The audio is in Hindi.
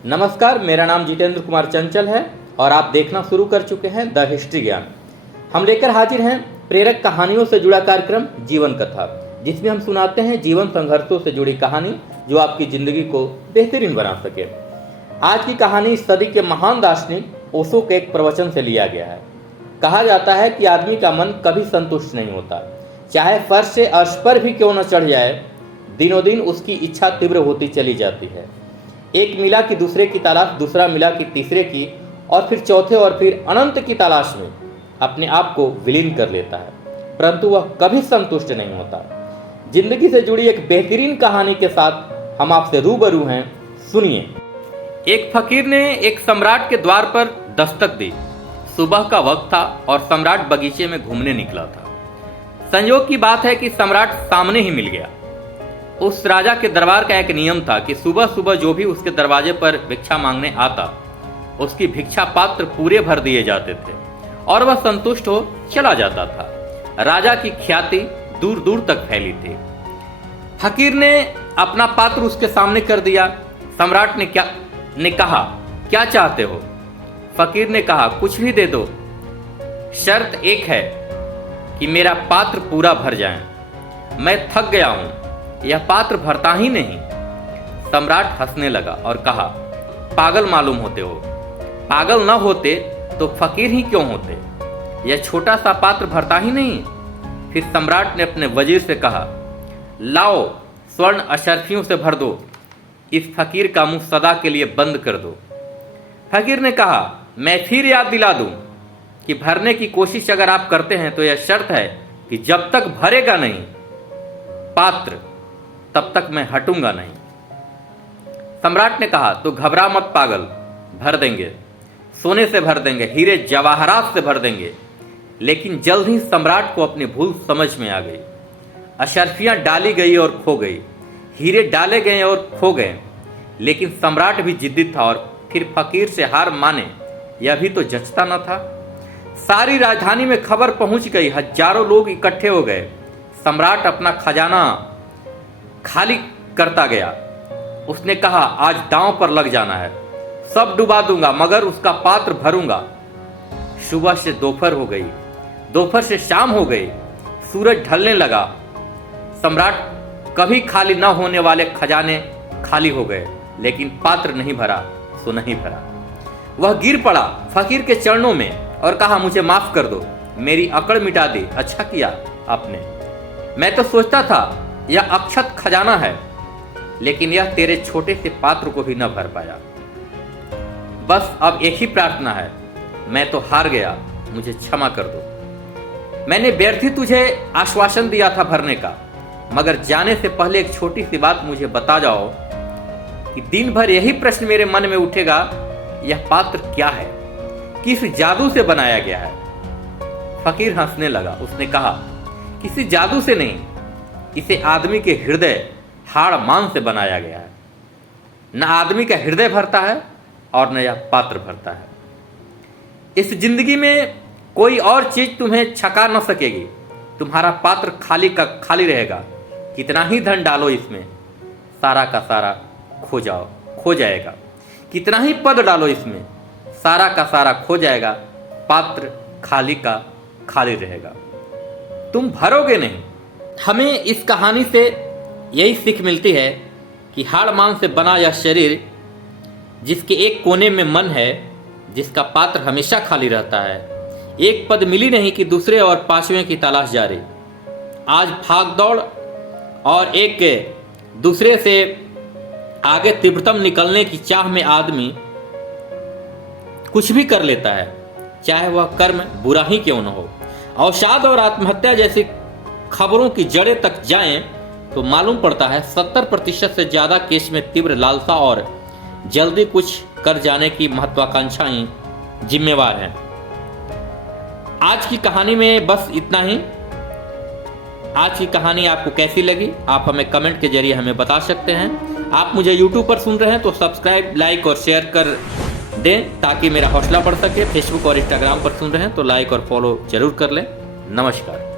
नमस्कार, मेरा नाम जितेंद्र कुमार चंचल है और आप देखना शुरू कर चुके हैं द हिस्ट्री ज्ञान। हम लेकर हाजिर हैं प्रेरक कहानियों से जुड़ा कार्यक्रम जीवन कथा, जिसमें हम सुनाते हैं जीवन संघर्षों से जुड़ी कहानी जो आपकी जिंदगी को बेहतरीन बना सके। आज की कहानी इस सदी के महान दार्शनिक ओशो के एक प्रवचन से लिया गया है। कहा जाता है कि आदमी का मन कभी संतुष्ट नहीं होता, चाहे फर्श से अर्श पर भी क्यों न चढ़ जाए, दिनों दिन उसकी इच्छा तीव्र होती चली जाती है। एक मिला कि दूसरे की तलाश, दूसरा मिला कि तीसरे की, और फिर चौथे और फिर अनंत की तलाश में अपने आप को विलीन कर लेता है, परंतु वह कभी संतुष्ट नहीं होता। जिंदगी से जुड़ी एक बेहतरीन कहानी के साथ हम आपसे रूबरू हैं, सुनिए। एक फकीर ने एक सम्राट के द्वार पर दस्तक दी। सुबह का वक्त था और सम्राट बगीचे में घूमने निकला था। संयोग की बात है कि सम्राट सामने ही मिल गया। उस राजा के दरबार का एक नियम था कि सुबह सुबह जो भी उसके दरवाजे पर भिक्षा मांगने आता, उसकी भिक्षा पात्र पूरे भर दिए जाते थे और वह संतुष्ट हो चला जाता था। राजा की ख्याति दूर दूर तक फैली थी। फकीर ने अपना पात्र उसके सामने कर दिया। सम्राट ने कहा, क्या चाहते हो? फकीर ने कहा, कुछ भी दे दो, शर्त एक है कि मेरा पात्र पूरा भर जाए। मैं थक गया हूं, यह पात्र भरता ही नहीं। सम्राट हंसने लगा और कहा, पागल मालूम होते हो। पागल न होते तो फकीर ही क्यों होते? यह छोटा सा पात्र भरता ही नहीं। फिर सम्राट ने अपने वजीर से कहा, लाओ स्वर्ण अशर्फियों से भर दो, इस फकीर का मुंह सदा के लिए बंद कर दो। फकीर ने कहा, मैं फिर याद दिला दूं कि भरने की कोशिश अगर आप करते हैं तो यह शर्त है कि जब तक भरेगा नहीं पात्र, तब तक मैं हटूंगा नहीं। सम्राट ने कहा, तो घबरा मत पागल, भर देंगे, सोने से भर देंगे, हीरे जवाहरात से भर देंगे। लेकिन जल्द ही सम्राट को अपनी भूल समझ में आ गई। अशर्फियां डाली गई और खो गई, हीरे डाले गए और खो गए। लेकिन सम्राट भी जिद्दी था और फिर फकीर से हार माने यह भी तो जचता न था। सारी राजधानी में खबर पहुंच गई, हजारों लोग इकट्ठे हो गए। सम्राट अपना खजाना खाली करता गया। उसने कहा, आज दांव पर लग जाना है, सब डुबा दूंगा मगर उसका पात्र भरूंगा। सुबह से दोपहर हो गई, दोपहर से शाम हो गई, सूरज ढलने लगा। सम्राट कभी खाली न होने वाले खजाने खाली हो गए, लेकिन पात्र नहीं भरा सो नहीं भरा। वह गिर पड़ा फकीर के चरणों में और कहा, मुझे माफ कर दो, मेरी अकड़ मिटा दी, अच्छा किया आपने। मैं तो सोचता था यह अक्षत खजाना है, लेकिन यह तेरे छोटे से पात्र को भी न भर पाया। बस अब एक ही प्रार्थना है, मैं तो हार गया, मुझे क्षमा कर दो। मैंने व्यर्थ ही तुझे आश्वासन दिया था भरने का, मगर जाने से पहले एक छोटी सी बात मुझे बता जाओ कि दिन भर यही प्रश्न मेरे मन में उठेगा, यह पात्र क्या है, किस जादू से बनाया गया है? फकीर हंसने लगा। उसने कहा, किसी जादू से नहीं, इसे आदमी के हृदय हाड़ मांस से बनाया गया है। न आदमी का हृदय भरता है और न यह पात्र भरता है। इस जिंदगी में कोई और चीज तुम्हें छका न सकेगी। तुम्हारा पात्र खाली का खाली रहेगा। कितना ही धन डालो इसमें, सारा का सारा खो जाएगा। कितना ही पद डालो इसमें, सारा का सारा खो जाएगा। पात्र खाली का खाली रहेगा, तुम भरोगे नहीं। हमें इस कहानी से यही सीख मिलती है कि हाड़ मांस से बना यह शरीर, जिसके एक कोने में मन है, जिसका पात्र हमेशा खाली रहता है, एक पद मिली नहीं कि दूसरे और पांचवें की तलाश जारी। आज भाग दौड़ और एक दूसरे से आगे तीव्रतम निकलने की चाह में आदमी कुछ भी कर लेता है, चाहे वह कर्म बुरा ही क्यों न हो। अवसाद और आत्महत्या जैसी खबरों की जड़ें तक जाएं तो मालूम पड़ता है 70% से ज्यादा केस में तीव्र लालसा और जल्दी कुछ कर जाने की महत्वाकांक्षाएं जिम्मेवार हैं। आज की कहानी में बस इतना ही। आज की कहानी आपको कैसी लगी, आप हमें कमेंट के जरिए हमें बता सकते हैं। आप मुझे YouTube पर सुन रहे हैं तो सब्सक्राइब, लाइक और शेयर कर दें ताकि मेरा हौसला बढ़ सके। फेसबुक और इंस्टाग्राम पर सुन रहे हैं तो लाइक और फॉलो जरूर कर लें। नमस्कार।